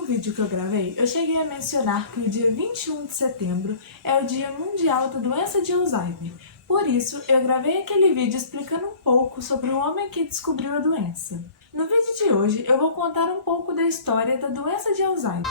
último vídeo que eu gravei, eu cheguei a mencionar que o dia 21 de setembro é o Dia Mundial da Doença de Alzheimer. Por isso, eu gravei aquele vídeo explicando um pouco sobre o homem que descobriu a doença. No vídeo de hoje, eu vou contar um pouco da história da doença de Alzheimer.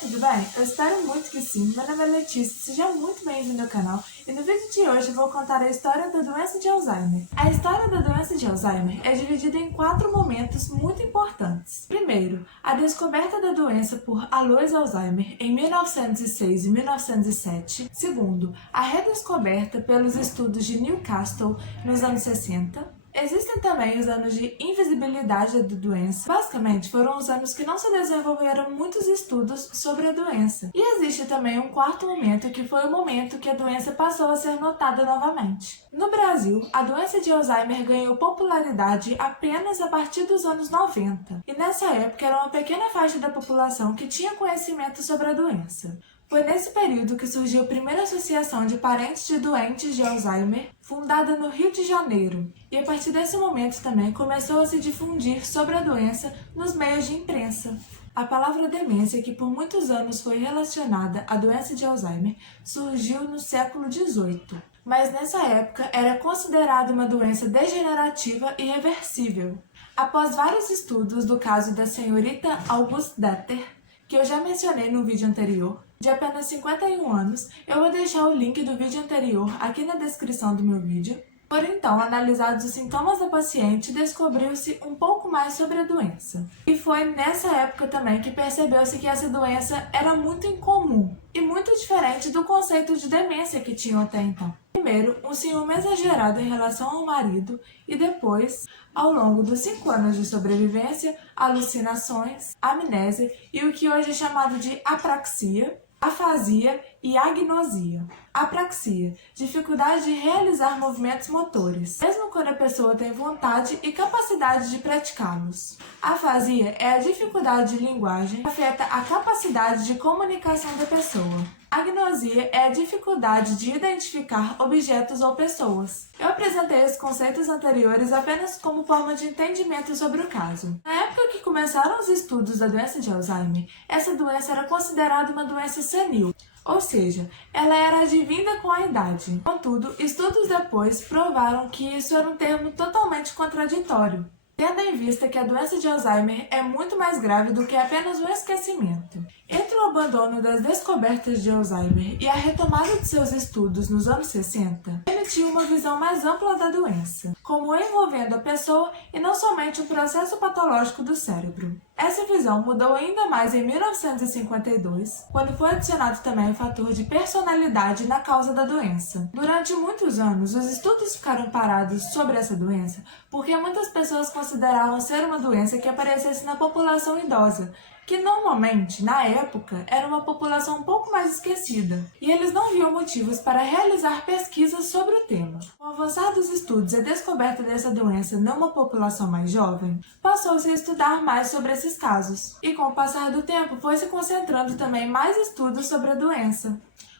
Tudo bem? Eu espero muito que sim. Meu nome é Letícia, seja muito bem-vindo ao canal e no vídeo de hoje eu vou contar a história da doença de Alzheimer. A história da doença de Alzheimer é dividida em 4 momentos muito importantes. Primeiro, a descoberta da doença por Alois Alzheimer em 1906 e 1907. Segundo, a redescoberta pelos estudos de Newcastle nos anos 60. Existem também os anos de invisibilidade da doença. Basicamente, foram os anos que não se desenvolveram muitos estudos sobre a doença. E existe também um quarto momento, que foi o momento que a doença passou a ser notada novamente. No Brasil, a doença de Alzheimer ganhou popularidade apenas a partir dos anos 90. E nessa época era uma pequena faixa da população que tinha conhecimento sobre a doença. Foi nesse período que surgiu a primeira associação de parentes de doentes de Alzheimer, fundada no Rio de Janeiro. E a partir desse momento também começou a se difundir sobre a doença nos meios de imprensa. A palavra demência, que por muitos anos foi relacionada à doença de Alzheimer, surgiu no século XVIII. Mas nessa época era considerada uma doença degenerativa e reversível. Após vários estudos do caso da senhorita Auguste Deter, que eu já mencionei no vídeo anterior, de apenas 51 anos, eu vou deixar o link do vídeo anterior aqui na descrição do meu vídeo. Por então, analisados os sintomas da paciente, descobriu-se um pouco mais sobre a doença. E foi nessa época também que percebeu-se que essa doença era muito incomum e muito diferente do conceito de demência que tinham até então. Primeiro, um ciúme exagerado em relação ao marido e depois, ao longo dos 5 anos de sobrevivência, alucinações, amnésia e o que hoje é chamado de apraxia, afasia e agnosia. Apraxia, dificuldade de realizar movimentos motores, mesmo quando a pessoa tem vontade e capacidade de praticá-los. Afasia é a dificuldade de linguagem que afeta a capacidade de comunicação da pessoa. Agnosia é a dificuldade de identificar objetos ou pessoas. Eu apresentei os conceitos anteriores apenas como forma de entendimento sobre o caso. Na época que começaram os estudos da doença de Alzheimer, essa doença era considerada uma doença senil, ou seja, ela era advinda com a idade. Contudo, estudos depois provaram que isso era um termo totalmente contraditório, tendo em vista que a doença de Alzheimer é muito mais grave do que apenas o esquecimento. Entre o abandono das descobertas de Alzheimer e a retomada de seus estudos nos anos 60, permitiu uma visão mais ampla da doença, como envolvendo a pessoa e não somente o processo patológico do cérebro. Essa visão mudou ainda mais em 1952, quando foi adicionado também o fator de personalidade na causa da doença. Durante muitos anos, os estudos ficaram parados sobre essa doença porque muitas pessoas consideravam ser uma doença que aparecesse na população idosa, que normalmente, na época, era uma população um pouco mais esquecida, e eles não viam motivos para realizar pesquisas sobre o tema. Com o avançar dos estudos e a descoberta dessa doença numa população mais jovem, passou-se a estudar mais sobre esses casos, e com o passar do tempo foi se concentrando também mais estudos sobre a doença.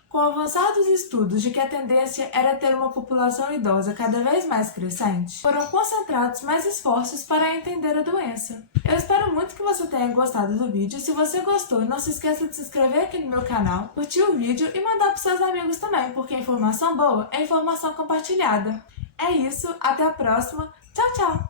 Com o avançar dos estudos de que a tendência era ter uma população idosa cada vez mais crescente, foram concentrados mais esforços para entender a doença. Eu espero muito que você tenha gostado do vídeo. Se você gostou, não se esqueça de se inscrever aqui no meu canal, curtir o vídeo e mandar para seus amigos também, porque informação boa é informação compartilhada. É isso, até a próxima. Tchau, tchau!